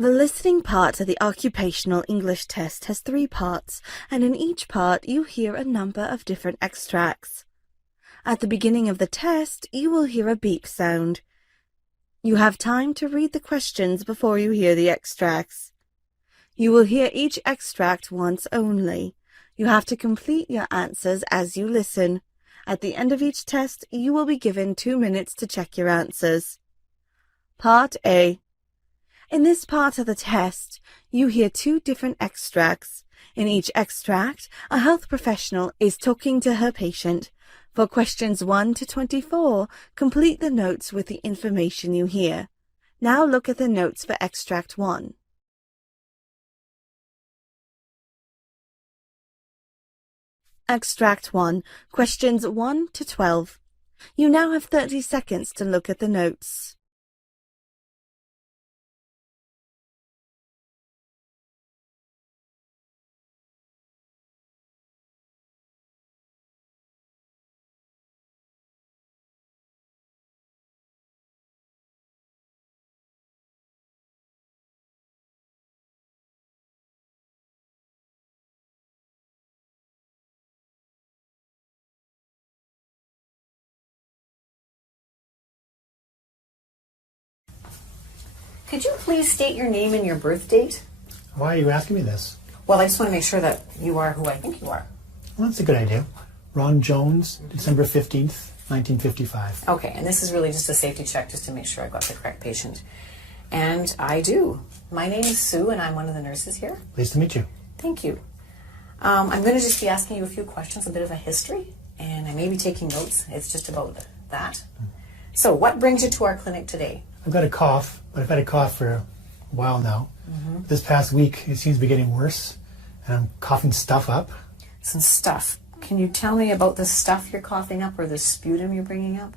The listening part of the occupational English test has 3 parts, and in each part you hear a number of different extracts. At the beginning of the test, you will hear a beep sound. You have time to read the questions before you hear the extracts. You will hear each extract once only. You have to complete your answers as you listen. At the end of each test, you will be given 2 minutes to check your answers. Part A. In this part of the test, you hear 2 different extracts. In each extract, a health professional is talking to her patient. For questions 1 to 24, complete the notes with the information you hear. Now look at the notes for extract 1. Extract 1, questions 1 to 12. You now have 30 seconds to look at the notes. Could you please state your name and your birth date? Why are you asking me this? Well, I just want to make sure that you are who I think you are. Well, that's a good idea. Ron Jones, December 15th, 1955. Okay, and this is really just a safety check just to make sure I got the correct patient. And I do. My name is Sue, and I'm one of the nurses here. Pleased to meet you. Thank you. I'm going to just be asking you a few questions, a bit of a history, and I may be taking notes. It's just about that. So, what brings you to our clinic today? I've got a cough, but I've had a cough for a while now. This past week, it seems to be getting worse, and I'm coughing stuff up. Some stuff. Can you tell me about the stuff you're coughing up or the sputum you're bringing up?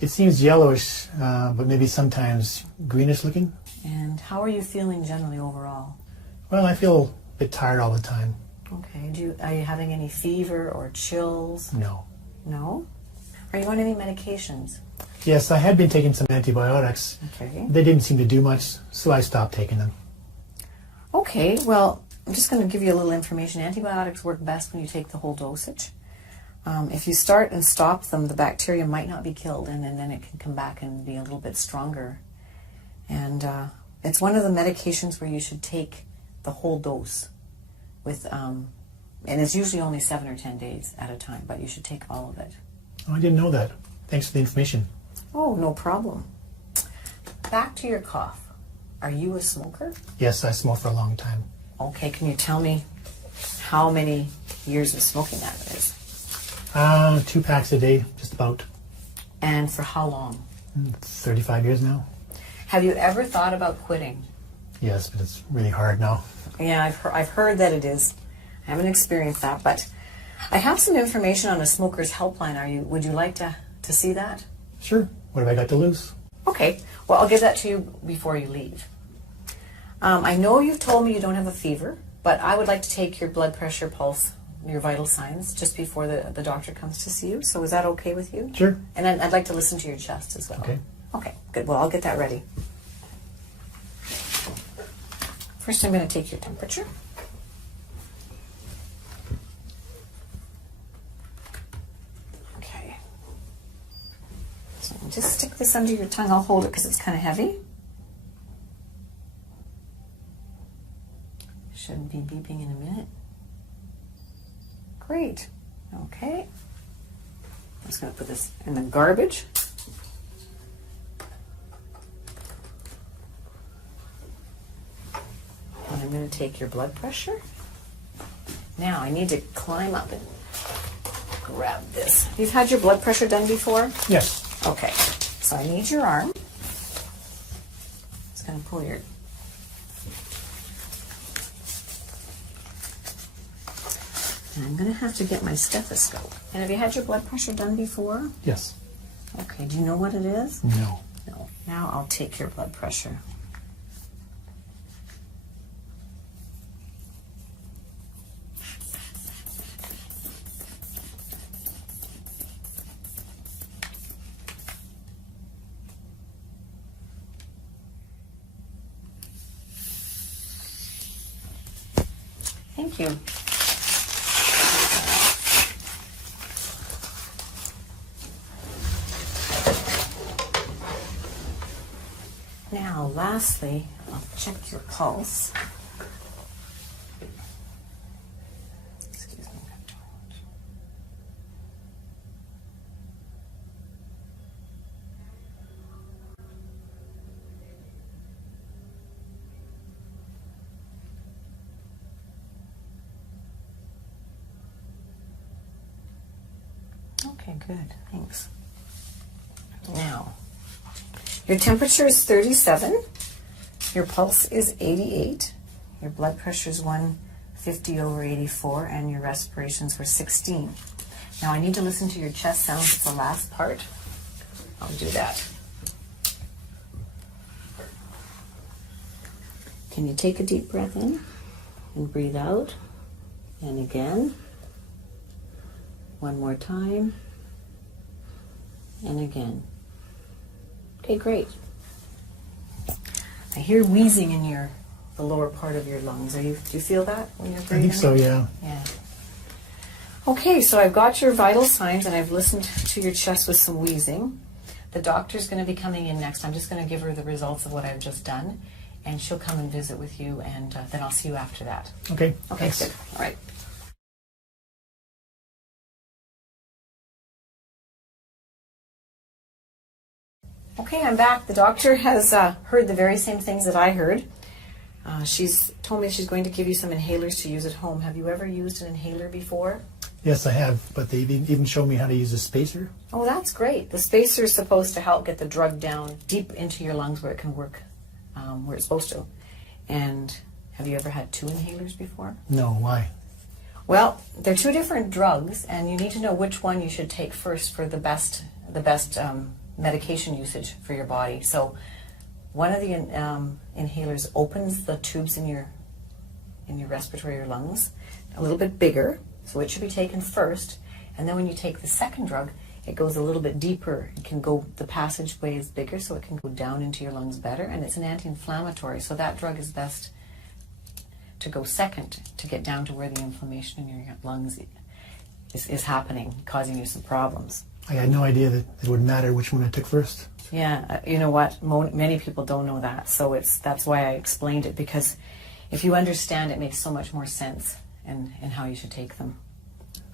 It seems yellowish, but maybe sometimes greenish looking. And how are you feeling generally overall? Well, I feel a bit tired all the time. Okay. Are you having any fever or chills? No. No? Are you on any medications? Yes, I had been taking some antibiotics. Okay. They didn't seem to do much, so I stopped taking them. Okay, well, I'm just going to give you a little information. Antibiotics work best when you take the whole dosage. If you start and stop them, the bacteria might not be killed, and then it can come back and be a little bit stronger. And it's one of the medications where you should take the whole dose with, and it's usually only 7 or 10 days at a time, but you should take all of it. Oh, I didn't know that. Thanks for the information. Oh, no problem. Back to your cough. Are you a smoker? Yes, I smoked for a long time. Okay, can you tell me how many years of smoking that is? 2 packs a day, just about. And for how long? 35 years now. Have you ever thought about quitting? Yes, but it's really hard now. Yeah, I've heard that it is. I haven't experienced that, but I have some information on a smoker's helpline. Would you like to see that? Sure. What have I got to lose? Okay, well, I'll give that to you before you leave. I know you've told me you don't have a fever, but I would like to take your blood pressure, pulse, your vital signs just before the doctor comes to see you. So is that okay with you? Sure. And then I'd like to listen to your chest as well. Okay. Okay, good. Well, I'll get that ready. First, I'm going to take your temperature. Okay. So just stick this under your tongue. I'll hold it because it's kind of heavy. Should be beeping in a minute. Great. Okay. I'm just going to put this in the garbage. And I'm going to take your blood pressure. Now I need to climb up and grab this. You've had your blood pressure done before? Yes. Okay. So I need your arm. Just going to pull your... And I'm going to have to get my stethoscope. And have you had your blood pressure done before? Yes. Okay, do you know what it is? No. No. Now I'll take your blood pressure. Thank you. Now, lastly, I'll check your pulse. Excuse me. Okay, good. Thanks. Now, your temperature is 37, your pulse is 88, your blood pressure is 150/84, and your respirations were 16. Now I need to listen to your chest sounds. It's the last part. I'll do that. Can you take a deep breath in and breathe out? And again. One more time. And again. Okay, great. I hear wheezing in the lower part of your lungs. Do you feel that when you're breathing? I think so, yeah. Yeah. Okay, so I've got your vital signs and I've listened to your chest with some wheezing. The doctor's going to be coming in next. I'm just going to give her the results of what I've just done, and she'll come and visit with you, and then I'll see you after that. Okay, Okay, thanks. good. All right. Okay, I'm back. The doctor has heard the very same things that I heard. She's told me she's going to give you some inhalers to use at home. Have you ever used an inhaler before? Yes, I have, but they even showed me how to use a spacer. Oh, that's great. The spacer is supposed to help get the drug down deep into your lungs where it can work where it's supposed to. And have you ever had 2 inhalers before? No, why? Well, they're 2 different drugs, and you need to know which one you should take first for the best medication usage for your body. So one of the inhalers opens the tubes in your respiratory lungs a little bit bigger, so it should be taken first. And then when you take the second drug, it goes a little bit deeper. It can go, the passageway is bigger, so it can go down into your lungs better, and it's an anti-inflammatory, so that drug is best to go second to get down to where the inflammation in your lungs is happening, causing you some problems. I had no idea that it would matter which one I took first. Yeah, you know what? Many people don't know that, so that's why I explained it, because if you understand, it makes so much more sense in how you should take them.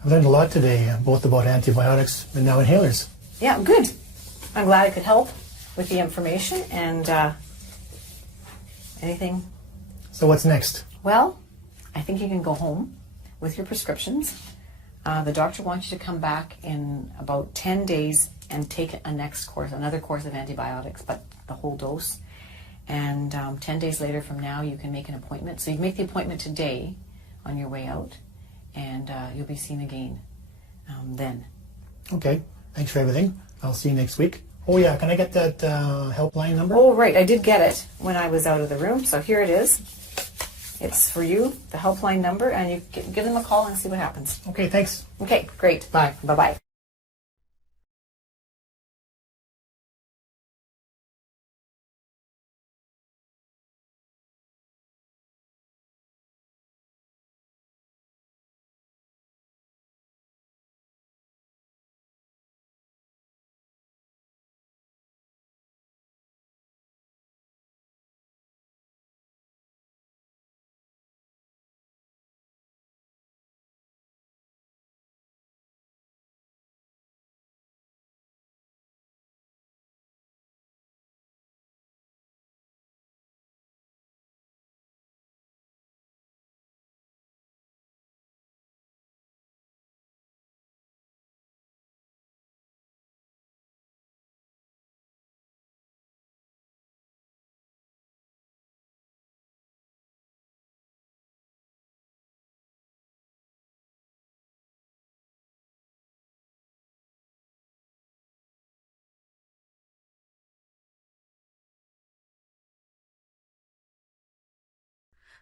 I've learned a lot today, both about antibiotics and now inhalers. Yeah, good. I'm glad I could help with the information, and anything. So what's next? Well, I think you can go home with your prescriptions. The doctor wants you to come back in about 10 days and take another course of antibiotics, but the whole dose. And 10 days later from now, you can make an appointment. So you can make the appointment today on your way out, and you'll be seen again then. Okay, thanks for everything. I'll see you next week. Oh yeah, can I get that helpline number? Oh, right, I did get it when I was out of the room, so here it is. It's for you, the helpline number, and you give them a call and see what happens. Okay, thanks. Okay, great. Bye. Bye-bye.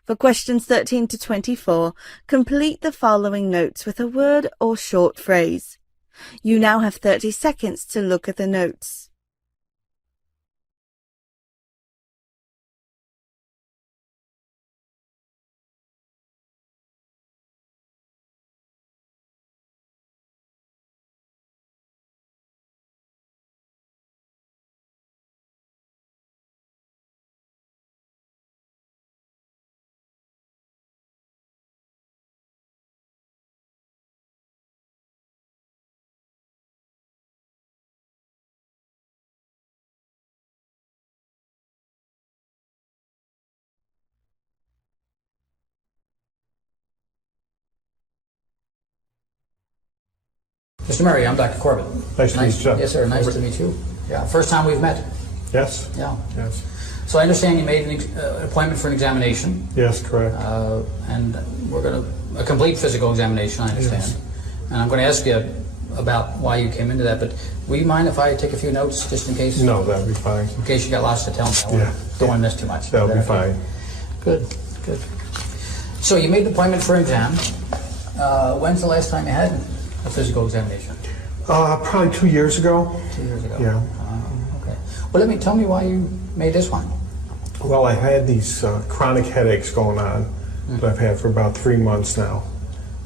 For questions 13 to 24, complete the following notes with a word or short phrase. You now have 30 seconds to look at the notes. Mr. Murray, I'm Dr. Corbett. Nice to meet you, John. Yes, sir. Nice to meet you. Yeah, first time we've met. Yes. Yeah. Yes. So I understand you made an appointment for an examination. Yes, correct. And we're going to, a complete physical examination, I understand. Yes. And I'm going to ask you about why you came into that, but will you mind if I take a few notes just in case? No, that'd be fine. In case you got lots to tell me. Don't want to miss too much. That'll be fine. Good, good. So you made the appointment for an exam. When's the last time you had a physical examination? Probably 2 years ago. 2 years ago. Yeah. Okay. Well, tell me why you made this one. Well, I had these chronic headaches going on that I've had for about 3 months now,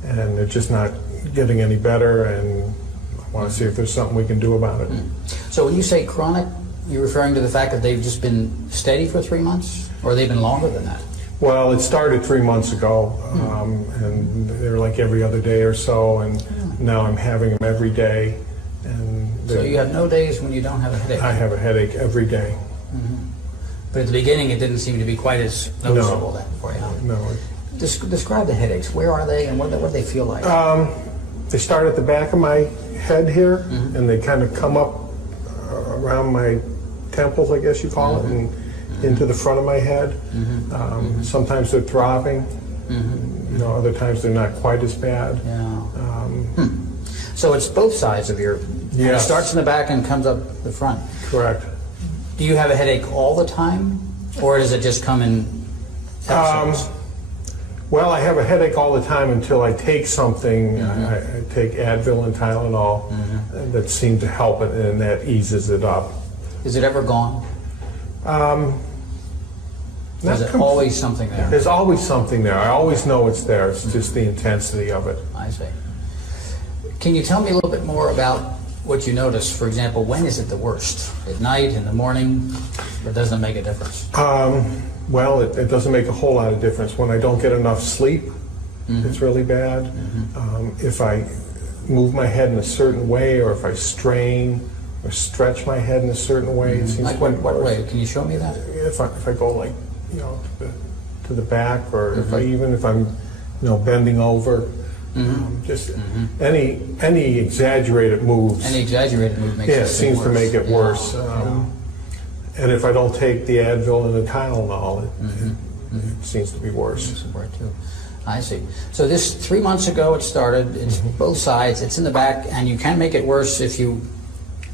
and they're just not getting any better, and I want to see if there's something we can do about it. So when you say chronic, you're referring to the fact that they've just been steady for 3 months, or they've been longer than that? Well, it started 3 months ago, and they're like every other day or so, and now I'm having them every day. And So you have no days when you don't have a headache? I have a headache every day. But at the beginning, it didn't seem to be quite as noticeable then for you. No. Describe the headaches. Where are they, and what do they feel like? They start at the back of my head here, and they kind of come up around my temples, I guess you call it, and into the front of my head. Sometimes they're throbbing. You know, other times they're not quite as bad. Yeah. So it's both sides of your... Yeah. It starts in the back and comes up the front. Correct. Do you have a headache all the time, or does it just come in episodes? Well, I have a headache all the time until I take something. I take Advil and Tylenol that seem to help it, and that eases it up. Is it ever gone? Is it always something there? There's always something there. I always know it's there. It's just the intensity of it. I see. Can you tell me a little bit more about what you notice? For example, when is it the worst? At night, in the morning, or doesn't it make a difference? Well, it doesn't make a whole lot of difference. When I don't get enough sleep, it's really bad. If I move my head in a certain way, or if I strain or stretch my head in a certain way, it seems Like to be what worse. way? Can you show me that? If I go like, you know, to the back, or if I'm, you know, bending over, just any exaggerated moves. Any exaggerated move makes it seems worse. to make it worse. Yeah. And if I don't take the Advil and the Tylenol, it seems to be worse. Makes it worse too. I see. So this 3 months ago it started. It's both sides. It's in the back, and you can make it worse if you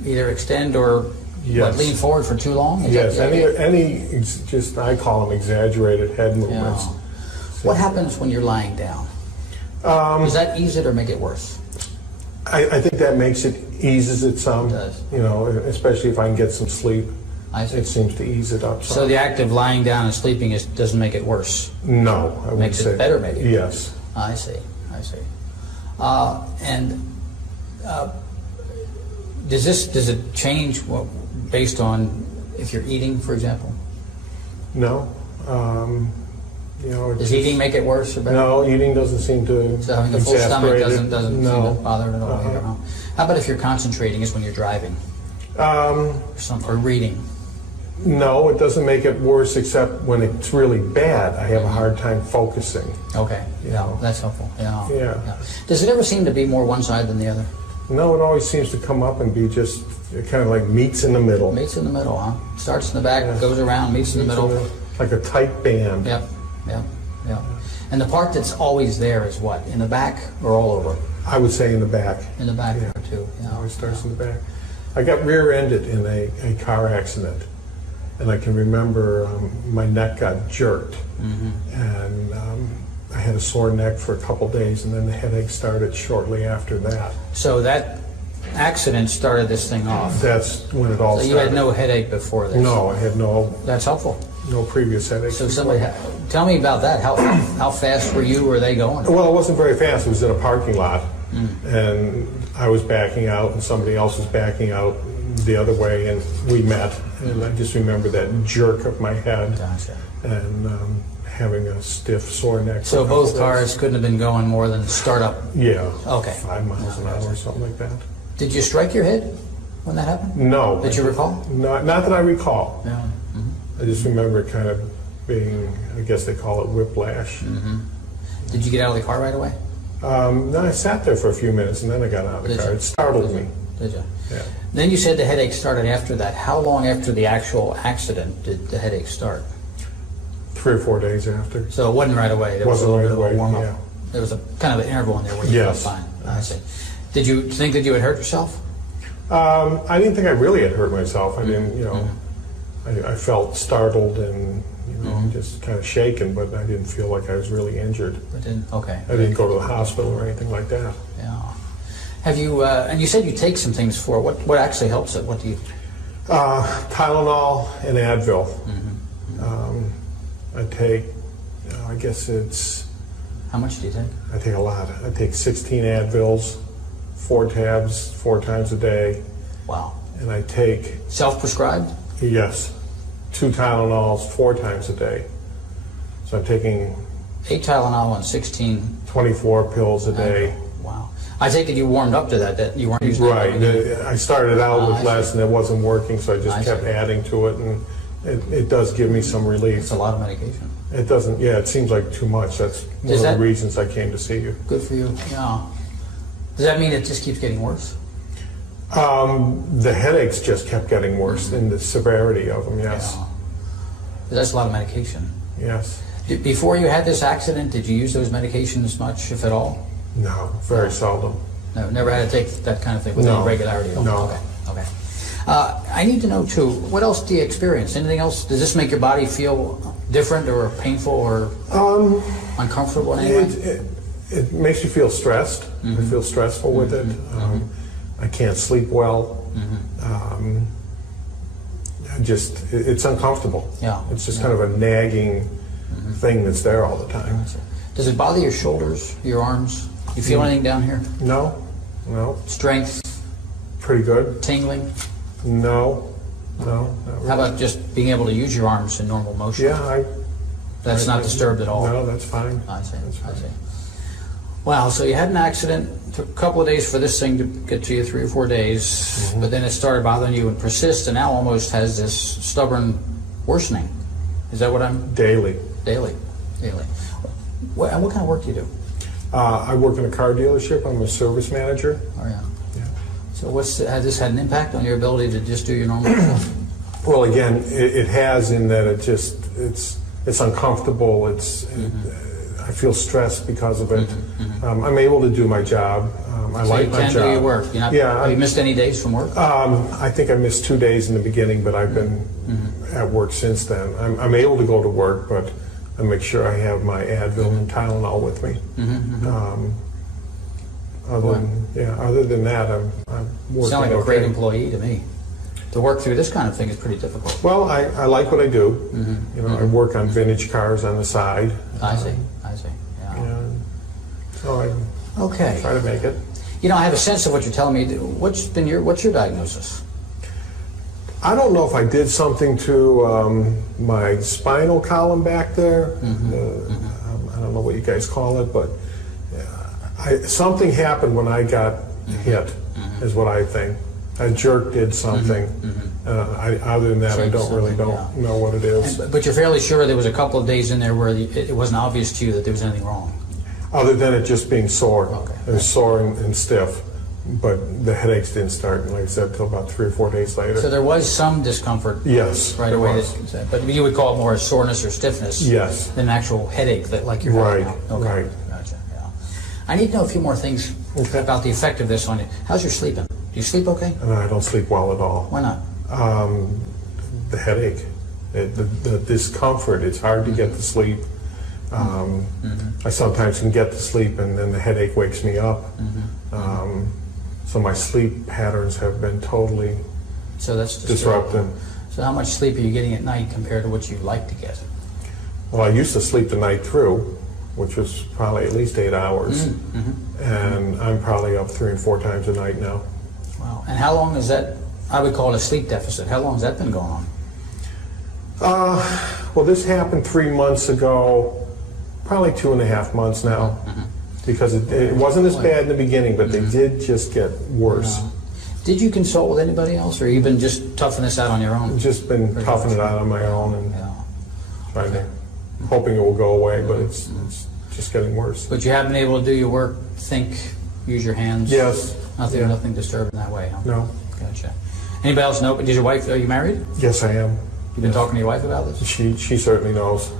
either extend or Yes. lean forward for too long. Is Yes, that the idea? just I call them exaggerated head movements. Yeah. What happens when you're lying down? Does that ease it or make it worse? I think that makes it, eases it some. It does. You know, especially if I can get some sleep. I see. It seems to ease it up some. So the act of lying down and sleeping doesn't make it worse. No, I would Makes it say. better, maybe. Yes. I see. I see. Does it change based on if you're eating, for example? No. You know, Does eating make it worse or better? No, eating doesn't seem to So having a full stomach exasperate it. doesn't seem No. to bother it at all either, huh? How about if you're concentrating, is when you're driving or reading? No, it doesn't make it worse, except when it's really bad. I have a hard time focusing. Okay, You yeah, know. that's helpful. Yeah. Yeah. Does it ever seem to be more one side than the other? No, it always seems to come up and be just kind of like meets in the middle. Meets in the middle, huh? Starts in the back, Yeah. goes around, meets in the Meets middle. Like a tight band. Yep, yep, yep. And the part that's always there is what? In the back or all over? I would say in the back. In the back Yeah. too. It always starts in the back. I got rear-ended in a car accident, and I can remember my neck got jerked, and I had a sore neck for a couple days, and then the headache started shortly after that. So that accident started this thing off. That's when it all So started. you had no headache before this? No, I had no That's helpful. previous headaches. So tell me about that. How fast were you? Were they going? Well, it wasn't very fast. It was in a parking lot, and I was backing out, and somebody else was backing out the other way, and we met. And I just remember that jerk of my head, Gotcha. and having a stiff, sore neck. for So a couple both days. cars couldn't have been going more than start up. Yeah. Okay. 5 miles an hour or something like that. Did you strike your head when that happened? No. Did you recall? Not that I recall. Yeah. I just remember it kind of being, I guess they call it whiplash. Did you get out of the car right away? No, I sat there for a few minutes and then I got out of the Did car. you? It startled me. Did you? Yeah. Then you said the headache started after that. How long after the actual accident did the headache start? 3 or 4 days after. So it wasn't right away. There was a Wasn't little right bit of a away, warm up. yeah. There was a kind of an interval in there where you Yes. felt fine. I see. Did you think that you had hurt yourself? I didn't think I really had hurt myself. I didn't, you know, I felt startled and, you know, just kind of shaken, but I didn't feel like I was really injured. It didn't. Okay. I didn't go to the hospital or anything like that. Yeah. Have you? And you said you take some things for it. What actually helps it? What do you? Tylenol and Advil. I take, I guess it's, How much do you take? I take a lot. I take 16 Advils, 4 tabs, 4 times a day, Wow. and I take, Self-prescribed? yes, 2 Tylenols 4 times a day. So I'm taking 8 Tylenol and 16. 24 pills a day. Wow. I take it you warmed up to that. That you weren't using Right. it. I started out I with see. less and it wasn't working, so I just I kept see. adding to it, and it does give me some relief. It's a lot of medication. It doesn't, yeah, it seems like too much. That's one Does of that- the reasons I came to see you. Good for you. Yeah. Does that mean it just keeps getting worse? The headaches just kept getting worse in the severity of them, yes. Yeah. That's a lot of medication. Yes. Before you had this accident, did you use those medications much, if at all? No, very seldom. No, never had to take that kind of thing with No. any regularity at all? No. Okay, okay. I need to know, too, what else do you experience? Anything else? Does this make your body feel different or painful or uncomfortable in any way? It makes you feel stressed. I feel stressful with it. I can't sleep well. It's uncomfortable. Yeah. It's just kind of a nagging thing that's there all the time. Does it bother your shoulders, your arms? You feel anything down here? No, no, Strength, pretty good. tingling? No, no. Not really. How about just being able to use your arms in normal motion? Yeah, That's not disturbed at all? No, that's fine. I see, That's I fine. see. Wow, so you had an accident, took a couple of days for this thing to get to you, 3 or 4 days, but then it started bothering you and persist, and now almost has this stubborn worsening. Is that what I'm... Daily. Daily. What kind of work do you do? I work in a car dealership. I'm a service manager. Oh, yeah. Yeah. So has this had an impact on your ability to just do your normal stuff? Well, again, it has in that it's uncomfortable. I feel stressed because of it. I'm able to do my job. I So like you my can job. do your work? Have you missed any days from work? I think I missed 2 days in the beginning, but I've been at work since then. I'm able to go to work, but I make sure I have my Advil and Tylenol with me. Other than that, I'm working. You sound like a okay. great employee to me. To work through this kind of thing is pretty difficult. Well, I like what I do. You know, I work on vintage cars on the side. I see. Yeah. And so I Okay. try to make it. You know, I have a sense of what you're telling me. What's your diagnosis? I don't know if I did something to my spinal column back there. I don't know what you guys call it, but something happened when I got hit, is what I think. A jerk did something. Other than that, I don't really know what it is. But you're fairly sure there was a couple of days in there where it wasn't obvious to you that there was anything wrong. Other than it just being sore. Okay. It was sore and stiff. But the headaches didn't start, like I said, until about 3 or 4 days later. So there was some discomfort. Yes, Right there away. was. But you would call it more a soreness or stiffness. Yes. Than an actual headache that like you're Right, having now. Okay. right. Gotcha. Yeah. I need to know a few more things Okay. about the effect of this on you. How's your sleeping? Do you sleep okay? And I don't sleep well at all. Why not? The headache, the discomfort, it's hard to get to sleep. I sometimes can get to sleep and then the headache wakes me up. So my sleep patterns have been totally So that's disrupted. So how much sleep are you getting at night compared to what you'd like to get? Well, I used to sleep the night through, which was probably at least 8 hours. And I'm probably up 3 and 4 times a night now. Wow. And how long is that? I would call it a sleep deficit. How long has that been going on? Well, this happened 3 months ago, probably 2.5 months now. Because it wasn't as bad in the beginning, but they did just get worse. Did you consult with anybody else, or you been just toughing this out on your own? Just been toughing it out on my own and Yeah. trying to, hoping it will go away, but it's just getting worse. But you have been able to do your work, think, use your hands? Yes. Nothing disturbing that way, huh? No. Gotcha. Anybody else know? Did your wife, are you married? Yes, I am. You've been talking to your wife about this? She certainly knows.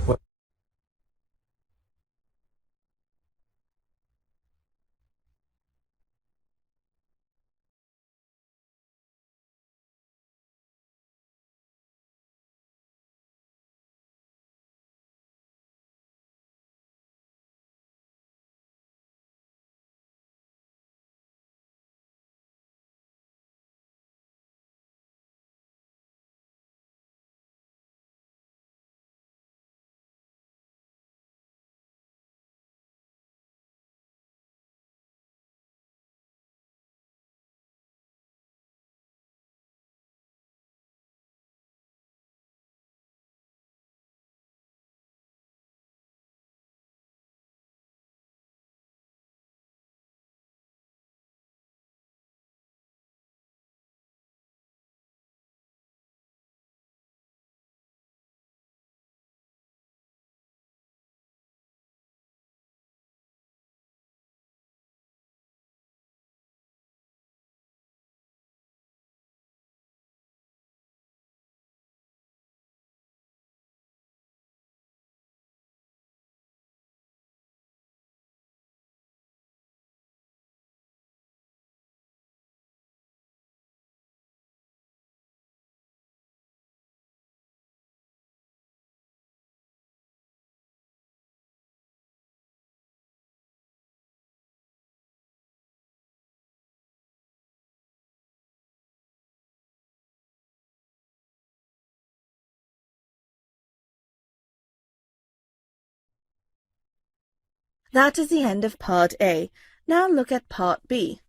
That is the end of Part A. Now look at Part B.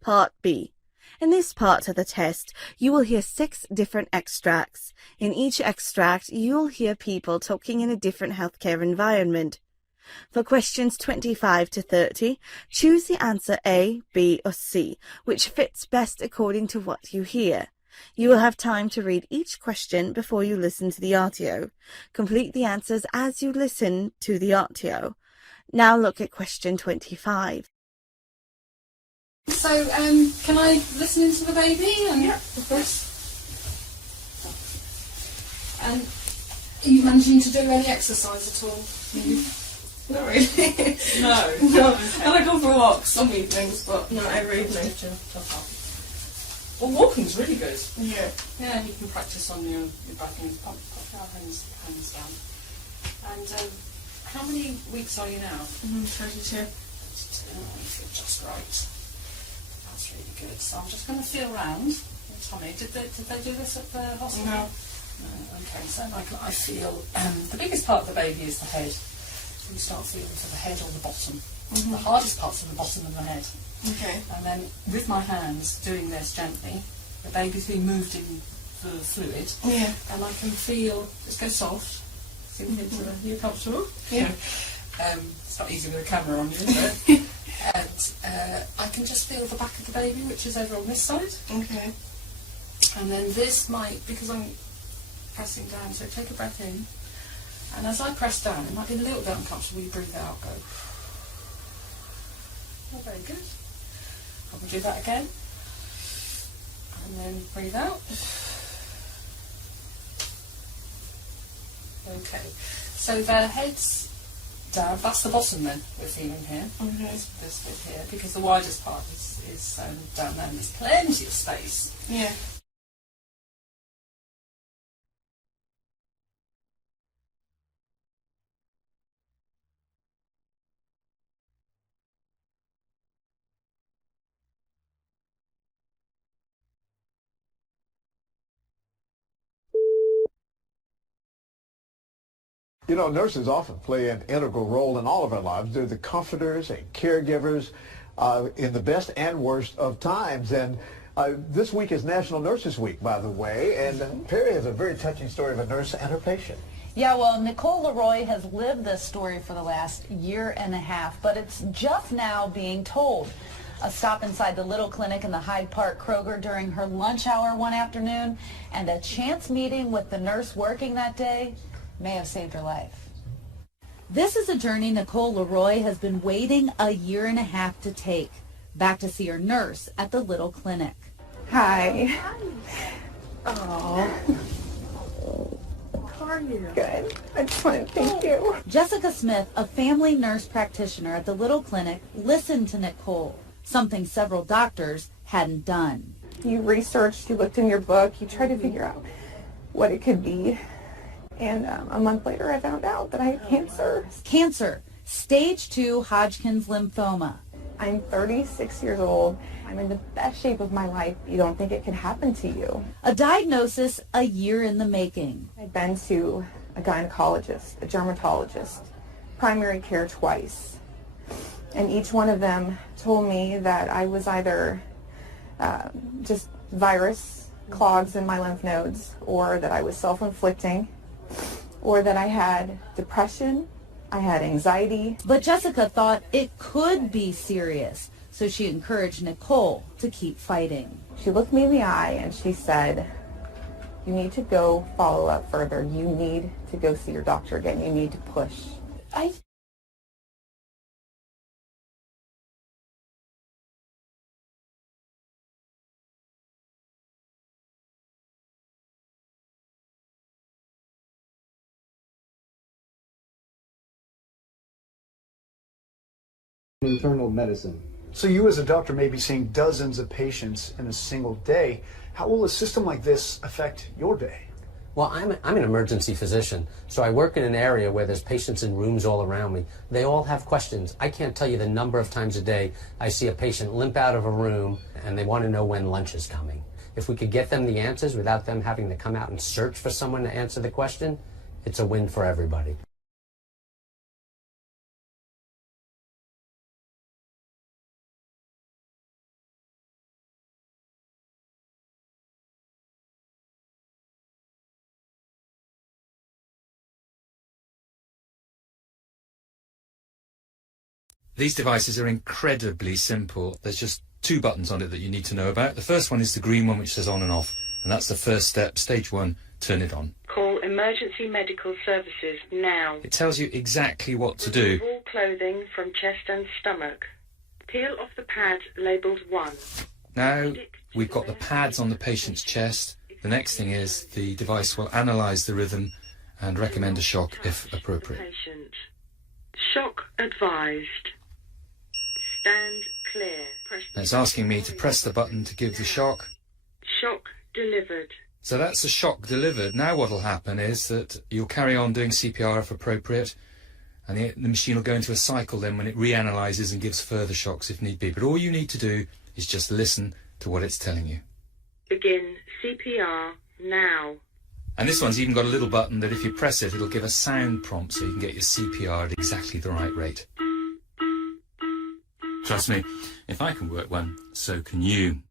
Part B. In this part of the test, you will hear 6 different extracts. In each extract, you will hear people talking in a different healthcare environment. For questions 25 to 30, choose the answer A, B, or C, which fits best according to what you hear. You will have time to read each question before you listen to the audio. Complete the answers as you listen to the audio. Now look at question 25. So, can I listen into the baby? And yeah, of course. And are you managing to do any exercise at all? Not really. No. And I go for walks some evenings, but not every evening. Well, walking's really good. Yeah. Yeah, and you can practice on your back and pop your hands down. And how many weeks are you now? 32. I feel just right. That's really good. So I'm just going to feel round. Tommy, did they do this at the hospital? No. No. Okay, so I feel the biggest part of the baby is the head. So you start feeling for the head or the bottom. The hardest parts are the bottom and the head. Okay. And then with my hands doing this gently, the baby's being moved in the fluid. Yeah. And I can feel, just go soft, sink into the, you're comfortable? Yeah. It's not easy with a camera on you, is it? And I can just feel the back of the baby, which is over on this side. Okay. And then this might, because I'm pressing down, so take a breath in. And as I press down, it might be a little bit uncomfortable. You breathe out, go. Oh, very good. I will do that again. And then breathe out. Okay. So the head's down. That's the bottom then we're feeling here. Okay. This bit here, because the widest part is down there and there's plenty of space. Yeah. You know, nurses often play an integral role in all of our lives. They're the comforters and caregivers in the best and worst of times. And this week is National Nurses Week, by the way. And Perry has a very touching story of a nurse and her patient. Yeah, well, Nicole Leroy has lived this story for the last year and a half, but it's just now being told. a stop inside the Little Clinic in the Hyde Park Kroger during her lunch hour one afternoon, and a chance meeting with the nurse working that day may have saved her life. This is a journey Nicole Leroy has been waiting a year and a half to take, back to see her nurse at the Little Clinic. Hi. Oh. How are you? Good. I just want to thank you. Jessica Smith, a family nurse practitioner at the Little Clinic, listened to Nicole, something several doctors hadn't done. You researched, you looked in your book, you tried to figure out what it could be. And a month later, I found out that I had cancer. Cancer, stage 2 Hodgkin's lymphoma. I'm 36 years old. I'm in the best shape of my life. You don't think it could happen to you. A diagnosis a year in the making. I've been to a gynecologist, a dermatologist, primary care twice. And each one of them told me that I was either just virus clogs in my lymph nodes, or that I was self-inflicting, or that I had depression, I had anxiety. But Jessica thought it could be serious, so she encouraged Nicole to keep fighting. She looked me in the eye and she said, you need to go follow up further. You need to go see your doctor again. You need to push. Internal medicine. So you as a doctor may be seeing dozens of patients in a single day. How will a system like this affect your day? Well, I'm an emergency physician, so I work in an area where there's patients in rooms all around me. They all have questions. I can't tell you the number of times a day I see a patient limp out of a room and they want to know when lunch is coming. If we could get them the answers without them having to come out and search for someone to answer the question, it's a win for everybody. These devices are incredibly simple. There's just 2 buttons on it that you need to know about. The first one is the green one, which says on and off, and that's the first step. Stage 1, turn it on. Call emergency medical services now. It tells you exactly what to do. Remove all clothing from chest and stomach. Peel off the pad labelled 1. Now we've got the pads on the patient's chest. The next thing is the device will analyse the rhythm and recommend a shock if appropriate. Patient. Shock advised. Stand clear. It's asking me to press the button to give the shock. Shock delivered. So that's the shock delivered. Now what will happen is that you'll carry on doing CPR if appropriate, and the machine will go into a cycle then when it reanalyses and gives further shocks if need be. But all you need to do is just listen to what it's telling you. Begin CPR now. And this one's even got a little button that if you press it, it'll give a sound prompt so you can get your CPR at exactly the right rate. Trust me, if I can work one, so can you.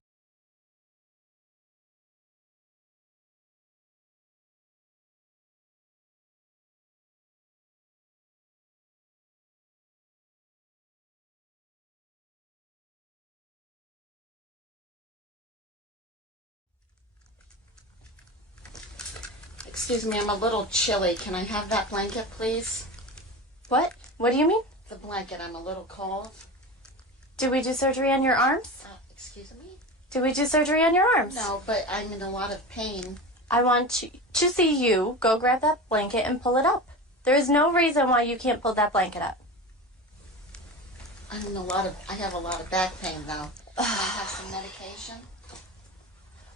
Excuse me, I'm a little chilly. Can I have that blanket, please? What? What do you mean? The blanket. I'm a little cold. Did we do surgery on your arms? Excuse me? Did we do surgery on your arms? No, but I'm in a lot of pain. I want to see you go grab that blanket and pull it up. There is no reason why you can't pull that blanket up. I have a lot of back pain, though. Can I have some medication?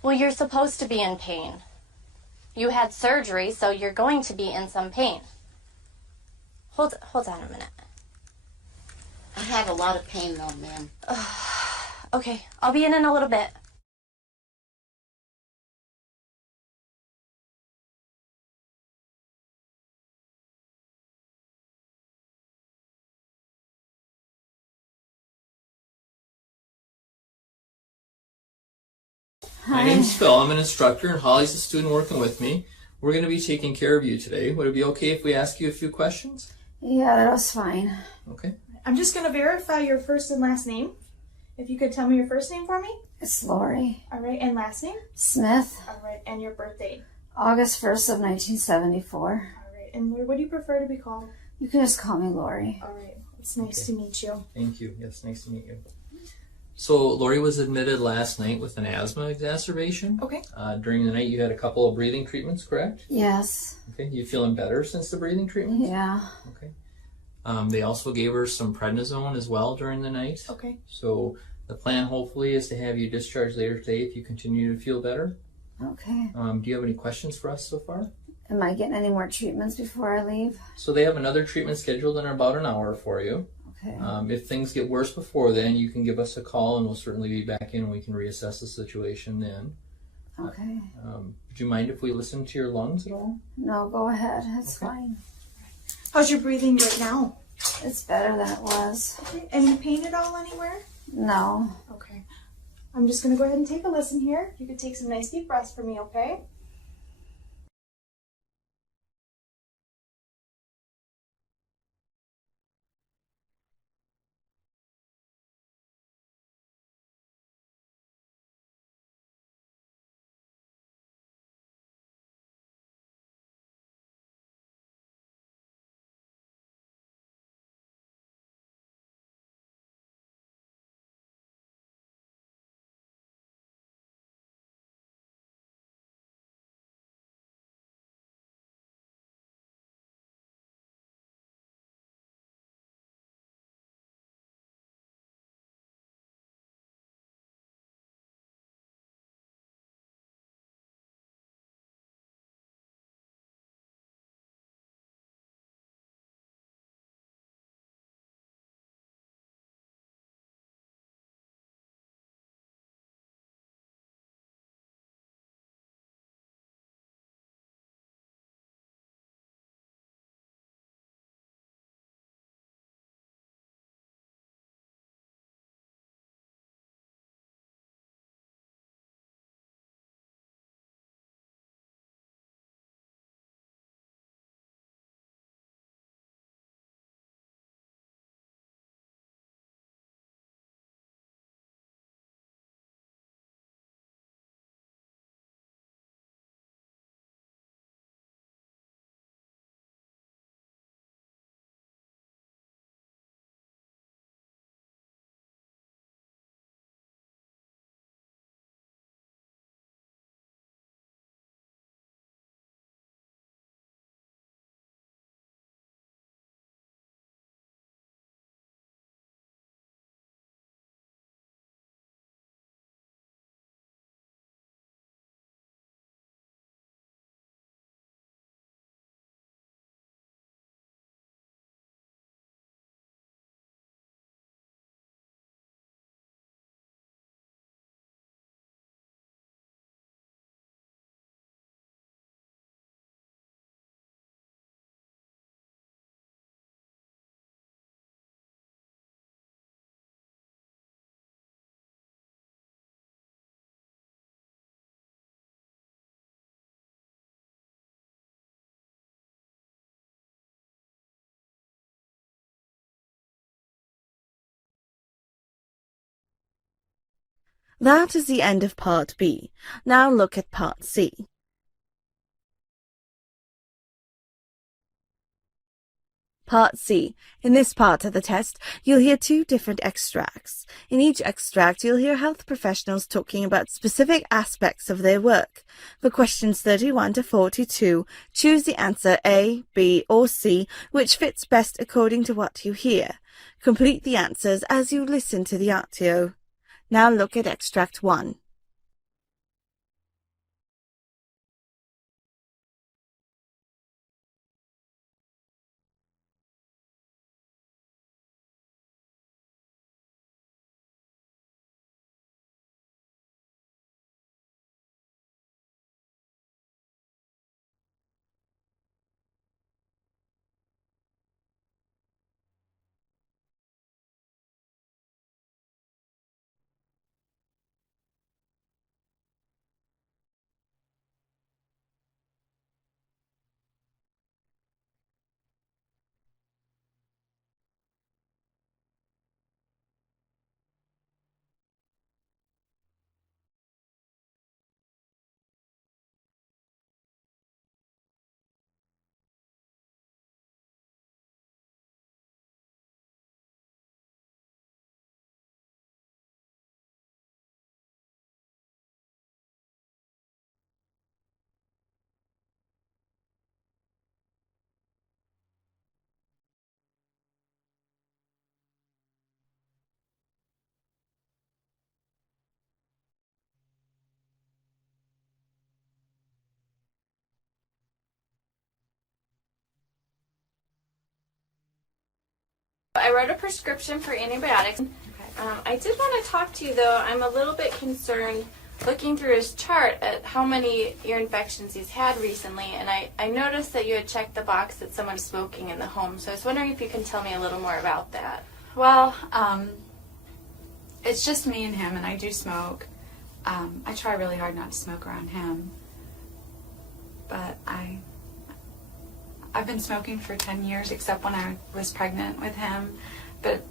Well, you're supposed to be in pain. You had surgery, so you're going to be in some pain. Hold on a minute. I have a lot of pain, though, ma'am. Okay, I'll be in a little bit. My name's Phil. I'm an instructor, and Holly's a student working with me. We're going to be taking care of you today. Would it be okay if we ask you a few questions? Yeah, that was fine. Okay. I'm just going to verify your first and last name. If you could tell me your first name for me. It's Lori All right, and last name? Smith, All right, and your birthday. August 1st of 1974. All right, and Lori, what do you prefer to be called? You can just call me Lori. All right, it's nice to meet you. Thank you. Yes, nice to meet you. So Lori was admitted last night with an asthma exacerbation. Okay. During the night you had a couple of breathing treatments, correct? Yes. Okay. You feeling better since the breathing treatments? Yeah. Okay. They also gave her some prednisone as well during the night. Okay. So the plan hopefully is to have you discharged later today if you continue to feel better. Okay. Do you have any questions for us so far? Am I getting any more treatments before I leave? So they have another treatment scheduled in about an hour for you. Okay. If things get worse before then, you can give us a call and we'll certainly be back in and we can reassess the situation then. Okay. Would you mind if we listen to your lungs at all? No, go ahead. That's fine. How's your breathing right now? It's better than it was. Okay. Any pain at all anywhere? No. Okay. I'm just going to go ahead and take a listen here. You could take some nice deep breaths for me, okay? That is the end of Part B. Now look at Part C. Part C. In this part of the test, you'll hear two different extracts. In each extract, you'll hear health professionals talking about specific aspects of their work. For questions 31 to 42, choose the answer A, B, or C, which fits best according to what you hear. Complete the answers as you listen to the audio. Now look at Extract 1. I wrote a prescription for antibiotics. I did want to talk to you, though. I'm a little bit concerned looking through his chart at how many ear infections he's had recently, and I noticed that you had checked the box that someone's smoking in the home, so I was wondering if you can tell me a little more about that. Well, it's just me and him, and I do smoke. I try really hard not to smoke around him, but I've been smoking for 10 years, except when I was pregnant with him. But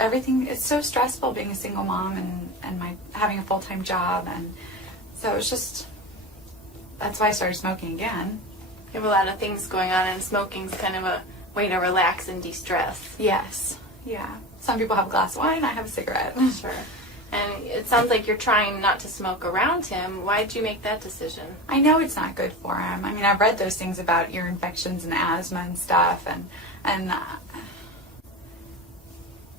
it's so stressful being a single mom and having a full-time job, and so it's just, that's why I started smoking again. You have a lot of things going on, and smoking's kind of a way to relax and de-stress. Yes, yeah. Some people have a glass of wine, I have a cigarette. Sure. And it sounds like you're trying not to smoke around him. Why did you make that decision? I know it's not good for him. I mean, I've read those things about ear infections and asthma and stuff,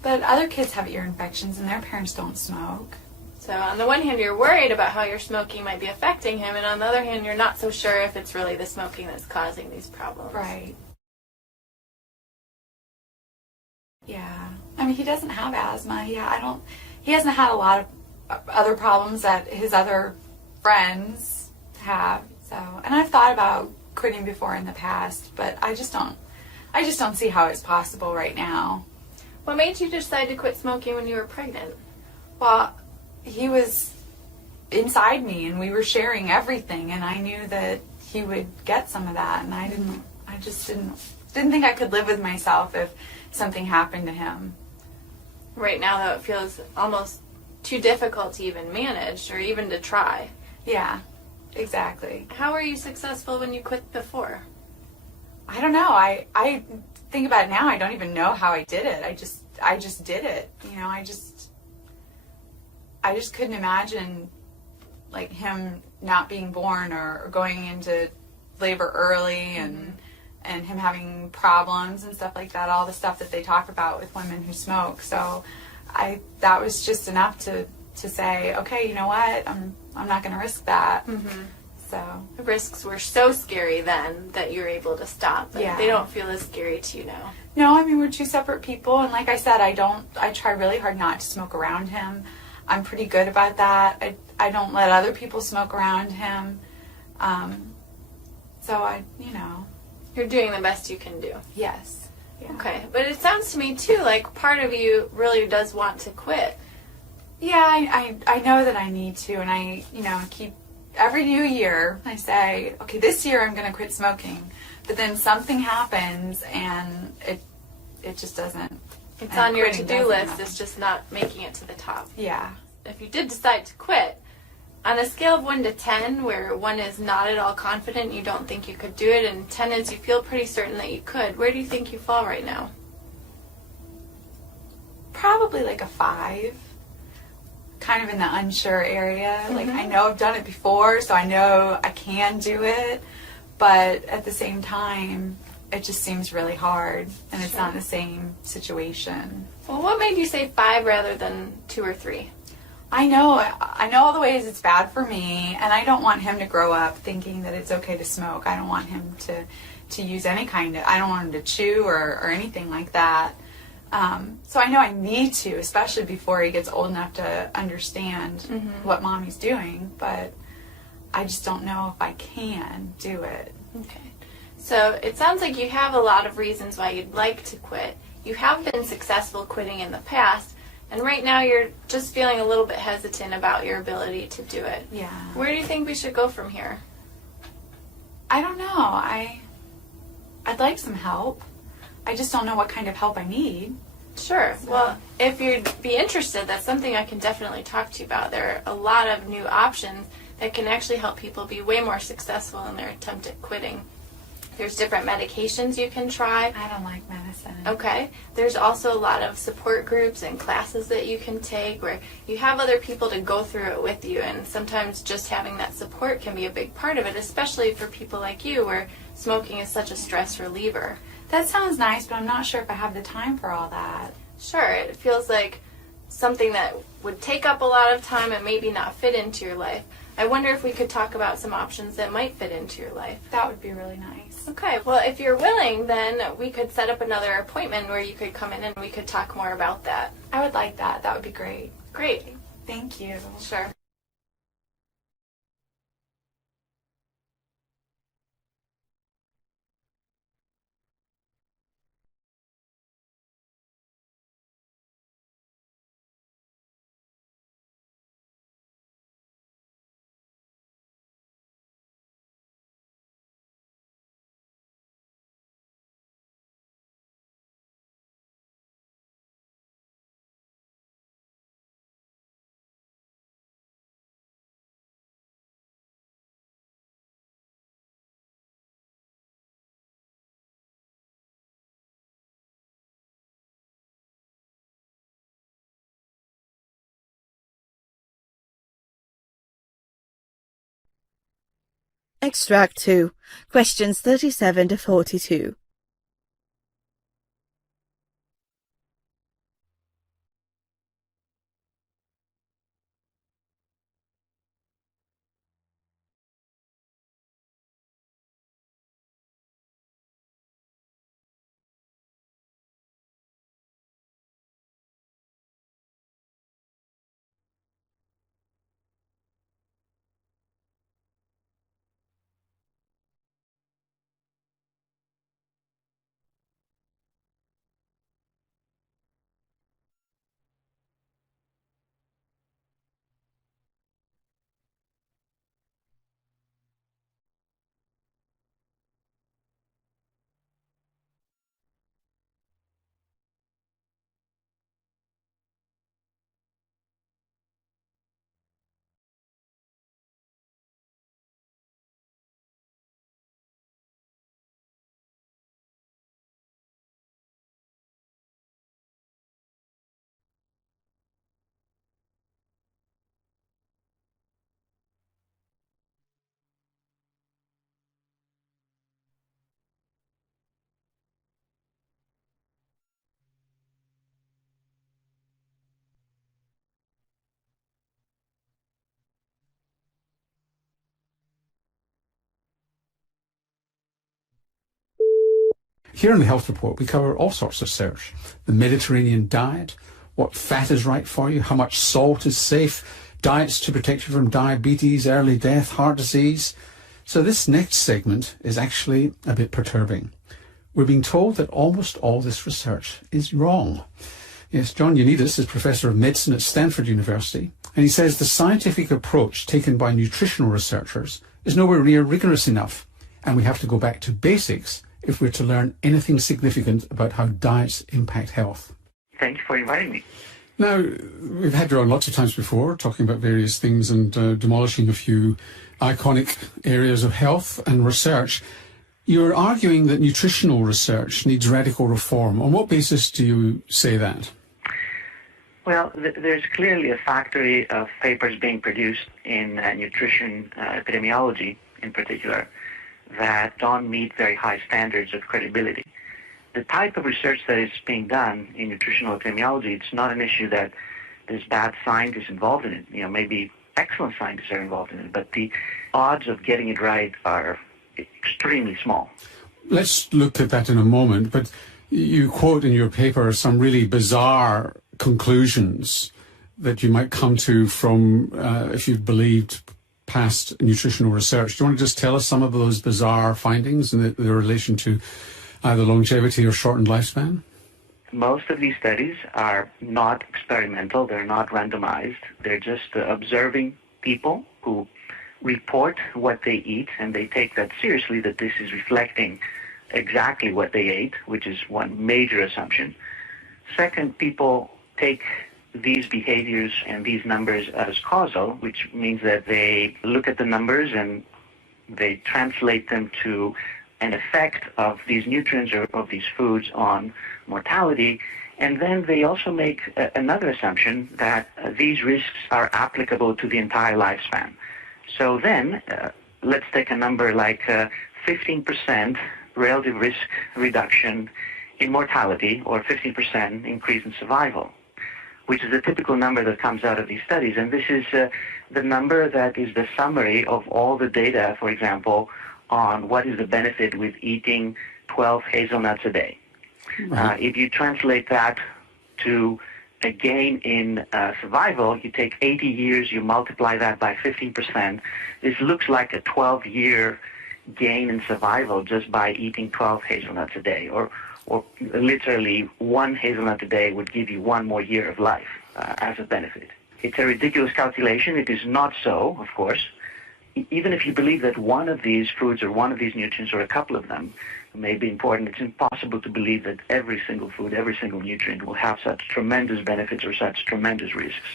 but other kids have ear infections and their parents don't smoke. So on the one hand, you're worried about how your smoking might be affecting him, and on the other hand, you're not so sure if it's really the smoking that's causing these problems. Right. Yeah. I mean, he doesn't have asthma. He hasn't had a lot of other problems that his other friends have. So, and I've thought about quitting before in the past, but I just don't see how it's possible right now. What made you decide to quit smoking when you were pregnant? Well, he was inside me and we were sharing everything, and I knew that he would get some of that, and I just didn't think I could live with myself if something happened to him. Right now, though, it feels almost too difficult to even manage or even to try. Yeah, exactly. How were you successful when you quit before? I don't know. I think about it now. I don't even know how I did it. I just did it. You know, I just couldn't imagine like him not being born or going into labor early and him having problems and stuff like that, all the stuff that they talk about with women who smoke. So that was just enough to say, okay, you know what, I'm not going to risk that. So the risks were so scary then that you were able to stop, but they don't feel as scary to you now. No, I mean, we're two separate people, and like I said, I try really hard not to smoke around him. I'm pretty good about that. I don't let other people smoke around him. So you're doing the best you can do. Yes. Yeah. Okay, but it sounds to me too like part of you really does want to quit. Yeah, I know that I need to, and I keep every new year I say, okay, this year I'm going to quit smoking, but then something happens and it just doesn't. It's on your to-do list. It's just not making it to the top. Yeah. If you did decide to quit, on a scale of 1 to 10, where 1 is not at all confident, you don't think you could do it, and 10 is you feel pretty certain that you could, where do you think you fall right now? Probably like a 5. Kind of in the unsure area. Like, I know I've done it before, so I know I can do it, but at the same time, it just seems really hard, and it's not the same situation. Well, what made you say 5 rather than 2 or 3? I know all the ways it's bad for me, and I don't want him to grow up thinking that it's okay to smoke. I don't want him to use any kind of, I don't want him to chew or anything like that. So I know I need to, especially before he gets old enough to understand what mommy's doing, but I just don't know if I can do it. Okay. So it sounds like you have a lot of reasons why you'd like to quit. You have been successful quitting in the past, and right now you're just feeling a little bit hesitant about your ability to do it. Yeah. Where do you think we should go from here? I don't know. I'd like some help. I just don't know what kind of help I need. Sure. Well, if you'd be interested, that's something I can definitely talk to you about. There are a lot of new options that can actually help people be way more successful in their attempt at quitting. There's different medications you can try. I don't like medicine. Okay. There's also a lot of support groups and classes that you can take where you have other people to go through it with you, and sometimes just having that support can be a big part of it, especially for people like you where smoking is such a stress reliever. That sounds nice, but I'm not sure if I have the time for all that. Sure. It feels like something that would take up a lot of time and maybe not fit into your life. I wonder if we could talk about some options that might fit into your life. That would be really nice. Okay, well, if you're willing, then we could set up another appointment where you could come in and we could talk more about that. I would like that. That would be great. Great. Thank you. Sure. Extract 2. Questions 37 to 42. Here in the Health Report, we cover all sorts of research. The Mediterranean diet, what fat is right for you, how much salt is safe, diets to protect you from diabetes, early death, heart disease. So this next segment is actually a bit perturbing. We're being told that almost all this research is wrong. Yes, John Ioannidis is Professor of Medicine at Stanford University, and he says the scientific approach taken by nutritional researchers is nowhere near rigorous enough, and we have to go back to basics if we're to learn anything significant about how diets impact health. Thank you for inviting me. Now, we've had you on lots of times before, talking about various things and demolishing a few iconic areas of health and research. You're arguing that nutritional research needs radical reform. On what basis do you say that? Well, there's clearly a factory of papers being produced in nutrition epidemiology in particular that don't meet very high standards of credibility. The type of research that is being done in nutritional epidemiology, it's not an issue that there's bad scientists involved in it. You know, maybe excellent scientists are involved in it, but the odds of getting it right are extremely small. Let's look at that in a moment, but you quote in your paper some really bizarre conclusions that you might come to from if you've believed past nutritional research. Do you want to just tell us some of those bizarre findings in the relation to either longevity or shortened lifespan? Most of these studies are not experimental. They're not randomized. They're just observing people who report what they eat, and they take that seriously, that this is reflecting exactly what they ate, which is one major assumption. Second, people take these behaviors and these numbers as causal, which means that they look at the numbers and they translate them to an effect of these nutrients or of these foods on mortality. And then they also make another assumption that these risks are applicable to the entire lifespan. So then, let's take a number like 15% relative risk reduction in mortality or 15% increase in survival. which is a typical number that comes out of these studies. And this is the number that is the summary of all the data, for example, on what is the benefit with eating 12 hazelnuts a day. If you translate that to a gain in survival, you take 80 years, you multiply that by 15%. This looks like a 12-year gain in survival just by eating 12 hazelnuts a day, or literally one hazelnut a day would give you one more year of life as a benefit. It's a ridiculous calculation. It is not so, of course. Even if you believe that one of these foods or one of these nutrients or a couple of them may be important, it's impossible to believe that every single food, every single nutrient will have such tremendous benefits or such tremendous risks.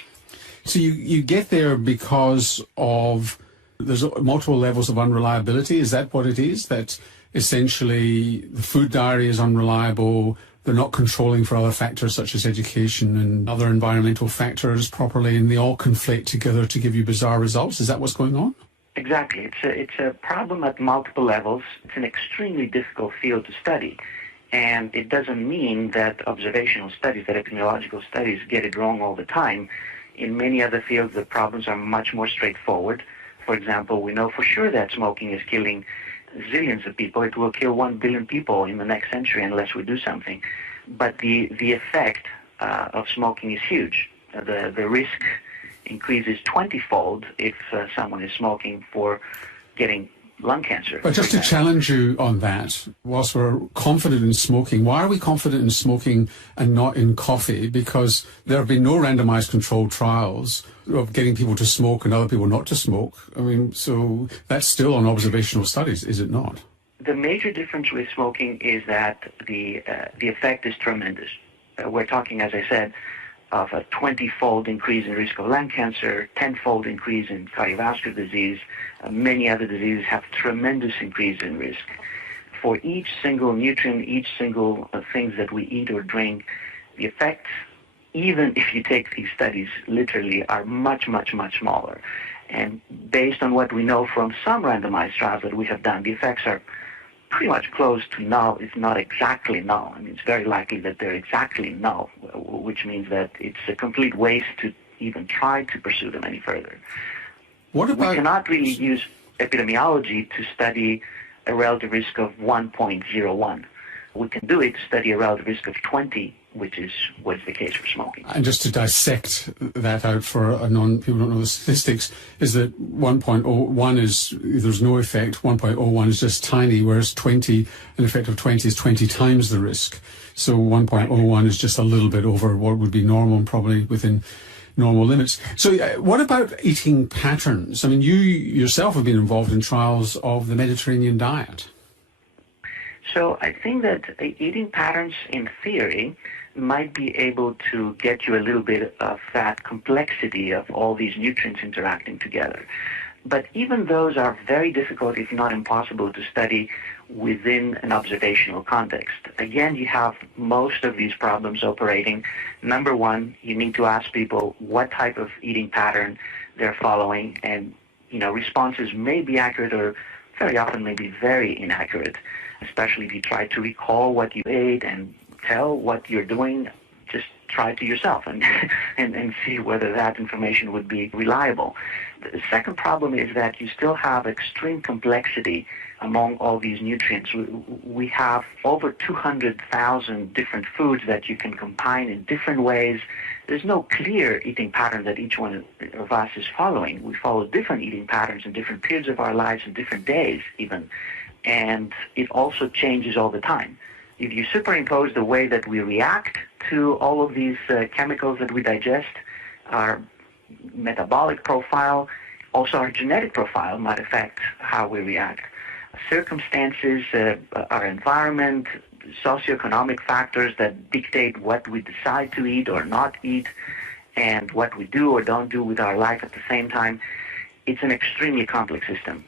So you get there because of there's multiple levels of unreliability. Is that what it is? That essentially the food diary is unreliable, they're not controlling for other factors such as education and other environmental factors properly, and they all conflate together to give you bizarre results? Is that what's going on? Exactly. It's a problem at multiple levels. It's an extremely difficult field to study. And it doesn't mean that observational studies, that epidemiological studies get it wrong all the time. In many other fields, the problems are much more straightforward. For example, we know for sure that smoking is killing zillions of people. It will kill 1 billion people in the next century unless we do something. But the effect of smoking is huge. The risk increases 20-fold if someone is smoking for getting lung cancer. But just to challenge you on that, whilst we're confident in smoking, why are we confident in smoking and not in coffee? Because there have been no randomized controlled trials of getting people to smoke and other people not to smoke. I mean, so that's still on observational studies, is it not? The major difference with smoking is that the effect is tremendous. We're talking, as I said, of a 20-fold increase in risk of lung cancer, 10-fold increase in cardiovascular disease. Many other diseases have tremendous increase in risk. For each single nutrient, each single things that we eat or drink, the effects, even if you take these studies literally, are much, much, much smaller. And based on what we know from some randomized trials that we have done, the effects are pretty much close to null, if not exactly null. I mean, it's very likely that they're exactly null, which means that it's a complete waste to even try to pursue them any further. What about... We cannot really use epidemiology to study a relative risk of 1.01. We can do it to study a relative risk of 20, which was the case for smoking. And just to dissect that out for people who don't know the statistics, is that 1.01 is, there's no effect, 1.01 is just tiny, whereas 20, an effect of 20 is 20 times the risk. So 1.01 is just a little bit over what would be normal and probably within normal limits. So what about eating patterns? I mean, you yourself have been involved in trials of the Mediterranean diet. So I think that eating patterns, in theory, might be able to get you a little bit of that complexity of all these nutrients interacting together. But even those are very difficult, if not impossible, to study within an observational context. Again, you have most of these problems operating. Number one, you need to ask people what type of eating pattern they're following, and responses may be accurate or very often may be very inaccurate, especially if you try to recall what you ate and tell what you're doing. Just try it to yourself and see whether that information would be reliable. The second problem is that you still have extreme complexity among all these nutrients. We have over 200,000 different foods that you can combine in different ways. There's no clear eating pattern that each one of us is following. We follow different eating patterns in different periods of our lives and different days even. And it also changes all the time. If you superimpose the way that we react to all of these chemicals that we digest, our metabolic profile, also our genetic profile might affect how we react. Circumstances, our environment, socioeconomic factors that dictate what we decide to eat or not eat, and what we do or don't do with our life at the same time. It's an extremely complex system.